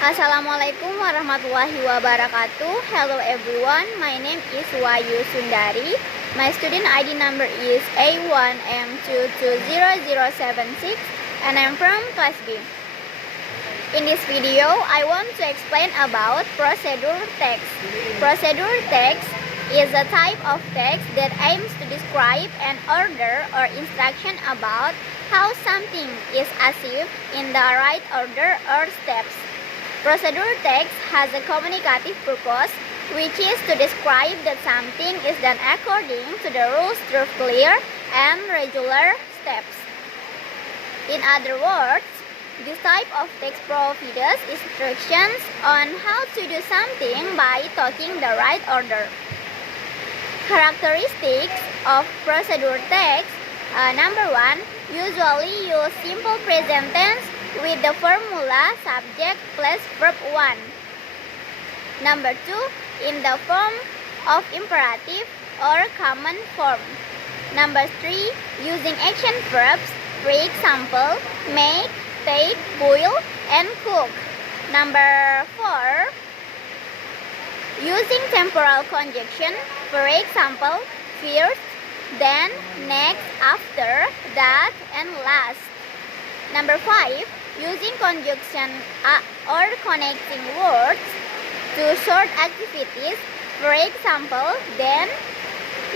Assalamualaikum warahmatullahi wabarakatuh. Hello everyone, my name is Wayu Sundari. My student ID number is A1M220076 and I'm from class B. In this video, I want to explain about procedure text. Procedure text is a type of text that aims to describe an order or instruction about how something is achieved in the right order or steps. Procedure text has a communicative purpose, which is to describe that something is done according to the rules through clear and regular steps. In other words, this type of text provides instructions on how to do something by talking the right order. Characteristics of procedure text. Number 1, usually use simple present tense with the formula subject plus verb 1. Number 2, in the form of imperative or common form. Number 3, using action verbs, for example, make, take, boil, and cook. Number 4, using temporal conjunction, for example, first, then, next, after, that, and last. Number 5, using conjunction or connecting words to short activities, for example, then,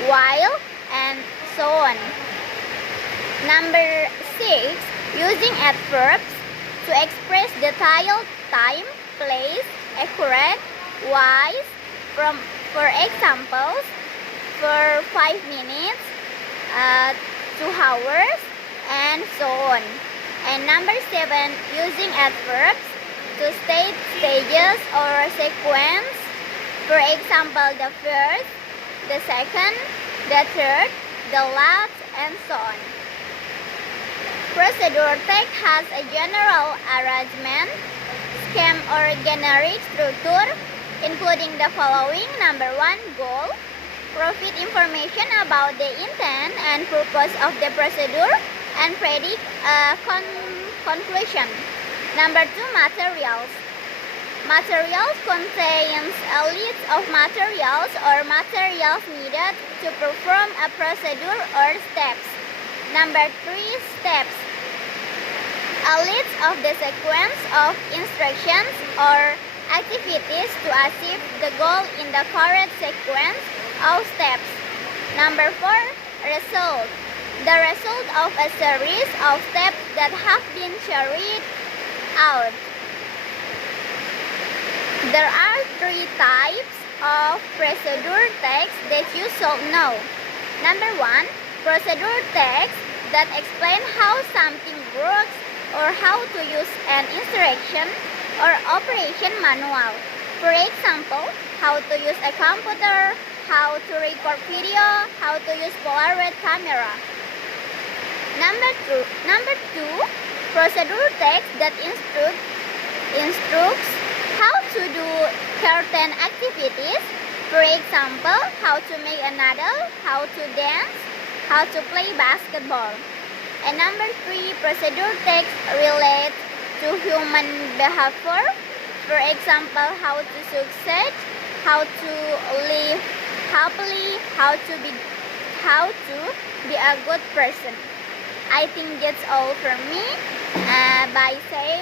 while, and so on. Number 6, using adverbs to express detailed time, place, accurate, wise, for examples, for 5 minutes, 2 hours, and so on. And number 7, using adverbs to state stages or sequence, for example, the first, the second, the third, the last, and so on. Procedure text has a general arrangement, scheme or generic structure, including the following. Number 1, goal, provide information about the intent and purpose of the procedure, and predict a conclusion. Number 2, materials. Materials contains a list of materials or materials needed to perform a procedure or steps. Number 3, steps. A list of the sequence of instructions or activities to achieve the goal in the correct sequence of steps. Number 4, result. The result of a series of steps that have been carried out. There are 3 types of procedure text that you should know. Number 1, procedure text that explain how something works or how to use an instruction or operation manual. For example, how to use a computer, how to record video, how to use Polaroid camera. Number 2, procedure text that instructs how to do certain activities. For example, how to make a noodle, how to dance, how to play basketball. And number 3, procedure text relates to human behavior. For example, how to succeed, how to live happily, how to be a good person. I think that's all for me. Bye. Say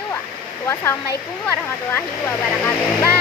wassalamualaikum warahmatullahi wabarakatuh. Bye.